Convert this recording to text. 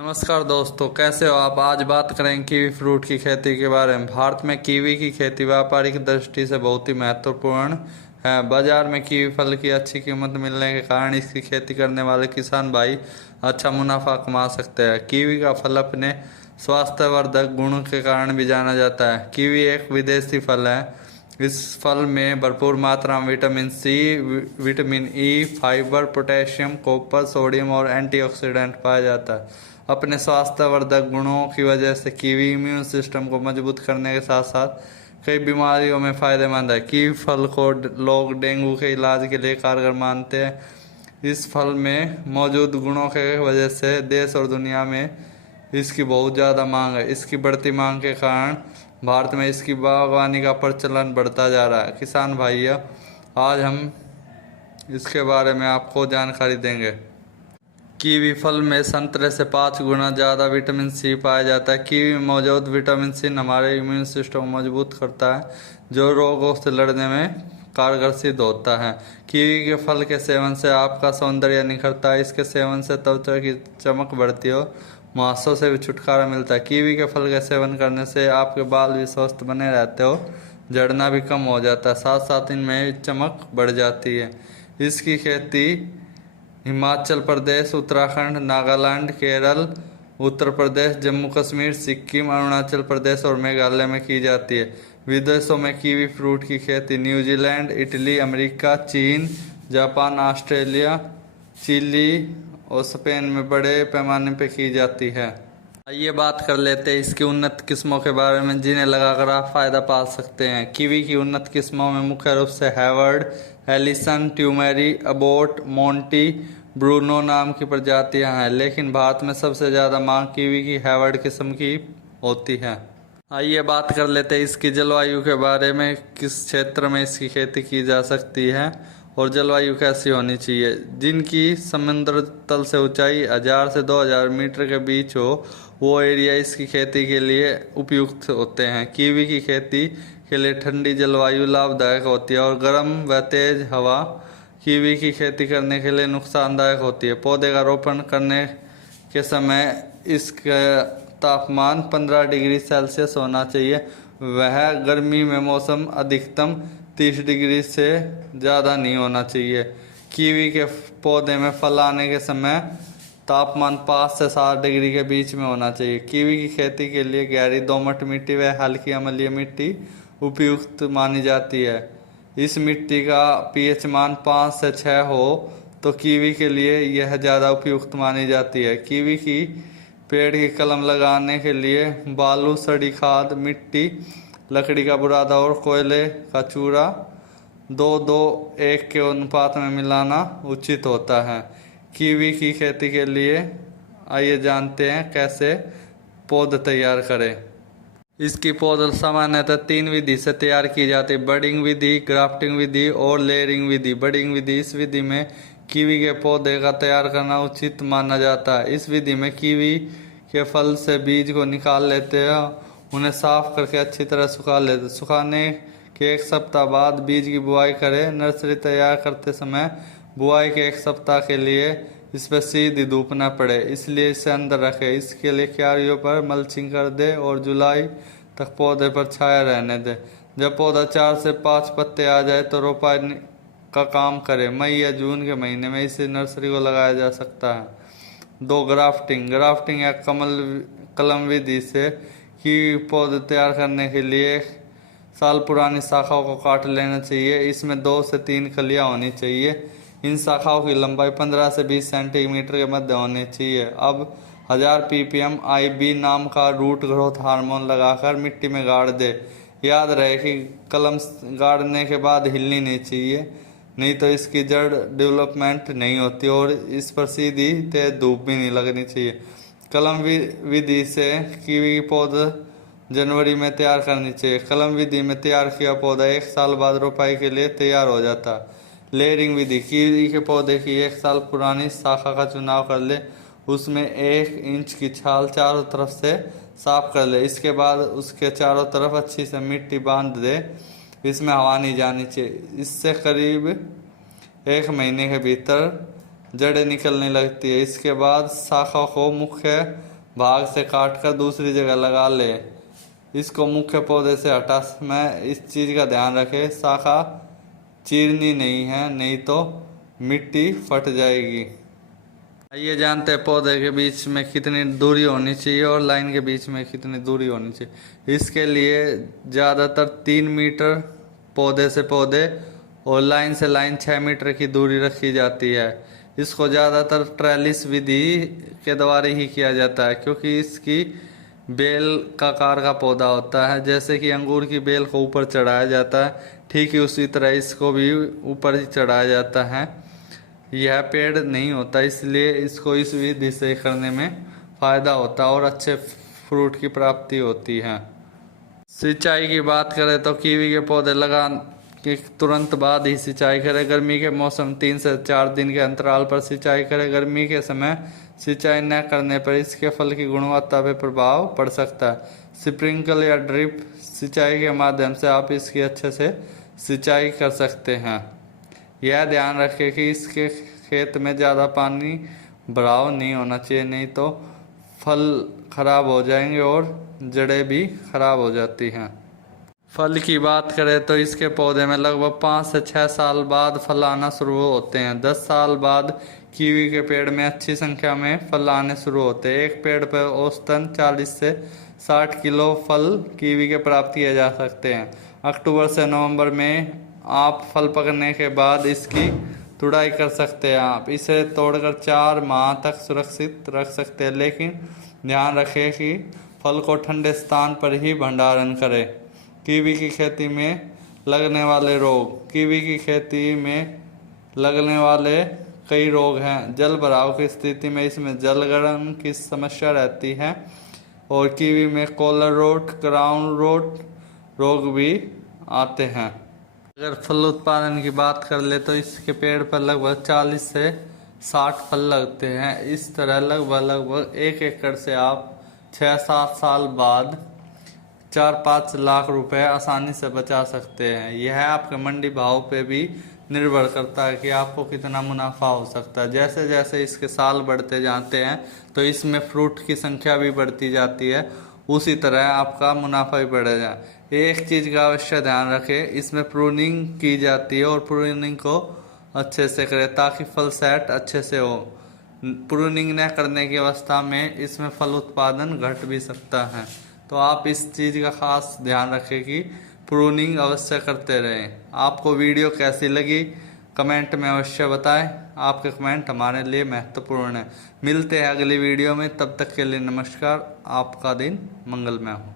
नमस्कार दोस्तों, कैसे हो आप। आज बात करेंगे कीवी फ्रूट की खेती के बारे में। भारत में कीवी की खेती व्यापारिक दृष्टि से बहुत ही महत्वपूर्ण है। बाजार में कीवी फल की अच्छी कीमत मिलने के कारण इसकी खेती करने वाले किसान भाई अच्छा मुनाफा कमा सकते हैं। कीवी का फल अपने स्वास्थ्यवर्धक गुणों के कारण भी जाना जाता है। कीवी एक विदेशी फल है। इस फल में भरपूर मात्रा में vitamin C, vitamin E, fibre, potassium, copper, sodium और एंटीऑक्सीडेंट पाया जाता है। अपने स्वास्थ्यवर्धक गुणों की वजह से कीवी इम्यून सिस्टम को मजबूत करने के साथ साथ कई बीमारियों में फायदेमंद है। कीवी फल को लोग डेंगू के इलाज के लिए कारगर मानते हैं। इस फल में मौजूद गुणों के वजह से देश और दुनिया में इसकी बहुत ज़्यादा मांग है। इसकी बढ़ती मांग के कारण भारत में इसकी बागवानी का प्रचलन बढ़ता जा रहा है। किसान भाइयों, आज हम इसके बारे में आपको जानकारी देंगे। कीवी फल में संतरे से 5 गुना ज़्यादा विटामिन सी पाया जाता है। कीवी में मौजूद विटामिन सी हमारे इम्यून सिस्टम को मजबूत करता है, जो रोगों से लड़ने में कारगर सिद्ध होता है। कीवी के फल के सेवन से आपका सौंदर्य निखरता है। इसके सेवन से त्वचा की चमक बढ़ती हो, मुहासों से भी छुटकारा मिलता है। कीवी के फल का सेवन करने से आपके बाल भी स्वस्थ बने रहते हो, झड़ना भी कम हो जाता है, साथ साथ इनमें चमक बढ़ जाती है। इसकी खेती हिमाचल प्रदेश, उत्तराखंड, नागालैंड, केरल, उत्तर प्रदेश, जम्मू कश्मीर, सिक्किम, अरुणाचल प्रदेश और मेघालय में की जाती है। विदेशों में कीवी फ्रूट की खेती न्यूजीलैंड, इटली, अमेरिका, चीन, जापान, ऑस्ट्रेलिया, चिली और स्पेन में बड़े पैमाने पर की जाती है। आइए बात कर लेते हैं इसकी उन्नत किस्मों के बारे में, जिन्हें लगाकर आप फायदा पा सकते हैं। कीवी की उन्नत किस्मों में मुख्य रूप से Hayward, Allison, Tomuri, Abbott, Monty, Bruno नाम की प्रजातियां हैं, लेकिन भारत में सबसे ज़्यादा मांग कीवी की हैवर्ड किस्म की होती है। आइए बात कर लेते हैं इसकी जलवायु के बारे में, किस क्षेत्र में इसकी खेती की जा सकती है और जलवायु कैसी होनी चाहिए। जिनकी समुद्र तल से ऊंचाई 1000 से 2000 मीटर के बीच हो, वो एरिया इसकी खेती के लिए उपयुक्त होते हैं। कीवी की खेती के लिए ठंडी जलवायु लाभदायक होती है और गर्म व तेज हवा कीवी की खेती करने के लिए नुकसानदायक होती है। पौधे का रोपण करने के समय इसका तापमान 15 डिग्री सेल्सियस होना चाहिए। वह गर्मी में मौसम अधिकतम 30 डिग्री से ज़्यादा नहीं होना चाहिए। कीवी के पौधे में फल आने के समय तापमान 5 से 7 डिग्री के बीच में होना चाहिए। कीवी की खेती के लिए गहरी दोमट मिट्टी व हल्की अम्लीय मिट्टी उपयुक्त मानी जाती है। इस मिट्टी का पीएच मान 5 से 6 हो तो कीवी के लिए यह ज़्यादा उपयुक्त मानी जाती है। कीवी की पेड़ की कलम लगाने के लिए बालू, सड़ी खाद, मिट्टी, लकड़ी का बुरादा और कोयले का चूरा 2-2-1 के अनुपात में मिलाना उचित होता है। कीवी की खेती के लिए आइए जानते हैं कैसे पौध तैयार करें। इसकी पौध सामान्यतः 3 विधि से तैयार की जाती है: बडिंग विधि, ग्राफ्टिंग विधि और लेयरिंग विधि। बडिंग विधि, इस विधि में कीवी के पौधे का तैयार करना उचित माना जाता है। इस विधि में कीवी के फल से बीज को निकाल लेते हैं, उन्हें साफ करके अच्छी तरह सुखा लेते हैं। सुखाने के 1 सप्ताह बाद बीज की बुआई करें। नर्सरी तैयार करते समय बुआई के 1 सप्ताह के लिए इस पर सीधी धूप न पड़े, इसलिए इसे अंदर रखें। इसके लिए क्यारियों पर मल्चिंग कर दे और जुलाई तक पौधे पर छाया रहने दें। जब पौधा 4 से 5 पत्ते आ जाए तो रोपाई का काम करें। मई या जून के महीने में इसे नर्सरी को लगाया जा सकता है। 2. ग्राफ्टिंग। ग्राफ्टिंग या कलम विधि से की पौधे तैयार करने के लिए 1 साल पुरानी शाखाओं को काट लेना चाहिए। इसमें 2 से 3 कलियां होनी चाहिए। इन शाखाओं की लंबाई 15 से 20 सेंटीमीटर के मध्य होनी चाहिए। अब 1000 ppm IB नाम का रूट ग्रोथ हार्मोन लगाकर मिट्टी में गाड़ दे। याद रहे कि कलम गाड़ने के बाद हिलनी नहीं चाहिए, नहीं तो इसकी जड़ डेवलपमेंट नहीं होती और इस पर सीधी तेज धूप भी नहीं लगनी चाहिए। कलम विधि से कीवी की पौधा जनवरी में तैयार करनी चाहिए। कलम विधि में तैयार किया पौधा 1 साल बाद रोपाई के लिए तैयार हो जाता है। लेयरिंग विधि। कीवी के पौधे की 1 साल पुरानी शाखा का चुनाव कर ले, उसमें 1 इंच की छाल चारों तरफ से साफ कर ले। इसके बाद उसके चारों तरफ अच्छी से मिट्टी बांध दे, इसमें हवा नहीं जानी चाहिए। इससे करीब 1 महीने के भीतर जड़ें निकलने लगती है। इसके बाद शाखा को मुख्य भाग से काटकर दूसरी जगह लगा ले। इसको मुख्य पौधे से हटा। मैं इस चीज़ का ध्यान रखें, शाखा चीरनी नहीं है, नहीं तो मिट्टी फट जाएगी। ये जानते हैं पौधे के बीच में कितनी दूरी होनी चाहिए और लाइन के बीच में कितनी दूरी होनी चाहिए। इसके लिए ज़्यादातर 3 मीटर पौधे से पौधे और लाइन से लाइन 6 मीटर की दूरी रखी जाती है। इसको ज़्यादातर ट्रेलिस विधि के द्वारा ही किया जाता है, क्योंकि इसकी बेल का आकार का पौधा होता है। जैसे कि अंगूर की बेल को ऊपर चढ़ाया जाता है, ठीक ही उसी तरह इसको भी ऊपर ही चढ़ाया जाता है। यह पेड़ नहीं होता, इसलिए इसको इस विधि से करने में फ़ायदा होता है और अच्छे फ्रूट की प्राप्ति होती है। सिंचाई की बात करें तो कीवी के पौधे लगा के तुरंत बाद ही सिंचाई करें। गर्मी के मौसम 3 से 4 दिन के अंतराल पर सिंचाई करें। गर्मी के समय सिंचाई न करने पर इसके फल की गुणवत्ता पर प्रभाव पड़ सकता है। स्प्रिंकल या ड्रिप सिंचाई के माध्यम से आप इसकी अच्छे से सिंचाई कर सकते हैं। यह ध्यान रखें कि इसके खेत में ज़्यादा पानी भराव नहीं होना चाहिए, नहीं तो फल खराब हो जाएंगे और जड़ें भी खराब हो जाती हैं। फल की बात करें तो इसके पौधे में लगभग 5 से 6 साल बाद फल आना शुरू होते हैं। 10 साल बाद कीवी के पेड़ में अच्छी संख्या में फल आने शुरू होते हैं। एक पेड़ पर औसतन 40 से 60 किलो फल कीवी के प्राप्त किए जा सकते हैं। अक्टूबर से नवंबर में आप फल पकने के बाद इसकी तुड़ाई कर सकते हैं। आप इसे तोड़कर 4 माह तक सुरक्षित रख सकते हैं, लेकिन ध्यान रखें कि फल को ठंडे स्थान पर ही भंडारण करें। कीवी की खेती में लगने वाले रोग। कीवी की खेती में लगने वाले कई रोग हैं। जल भराव की स्थिति में इसमें जलगलन की समस्या रहती है और कीवी में कॉलर रोट, क्राउन रोट रोग भी आते हैं। अगर फल उत्पादन की बात कर ले तो इसके पेड़ पर लगभग 40 से 60 फल लगते हैं। इस तरह लगभग 1 एकड़ से आप 6-7 साल बाद 4-5 लाख रुपए आसानी से बचा सकते हैं। यह आपके मंडी भाव पे भी निर्भर करता है कि आपको कितना मुनाफा हो सकता है। जैसे जैसे इसके साल बढ़ते जाते हैं तो इसमें फ्रूट की संख्या भी बढ़ती जाती है, उसी तरह आपका मुनाफा भी बढ़ेगा। एक चीज़ का अवश्य ध्यान रखें, इसमें प्रूनिंग की जाती है और प्रूनिंग को अच्छे से करें ताकि फल सेट अच्छे से हो। प्रूनिंग न करने की अवस्था में इसमें फल उत्पादन घट भी सकता है, तो आप इस चीज़ का खास ध्यान रखें कि प्रूनिंग अवश्य करते रहें। आपको वीडियो कैसी लगी कमेंट में अवश्य बताएं। आपके कमेंट हमारे लिए महत्वपूर्ण है। मिलते हैं अगली वीडियो में, तब तक के लिए नमस्कार। आपका दिन मंगलमय हो।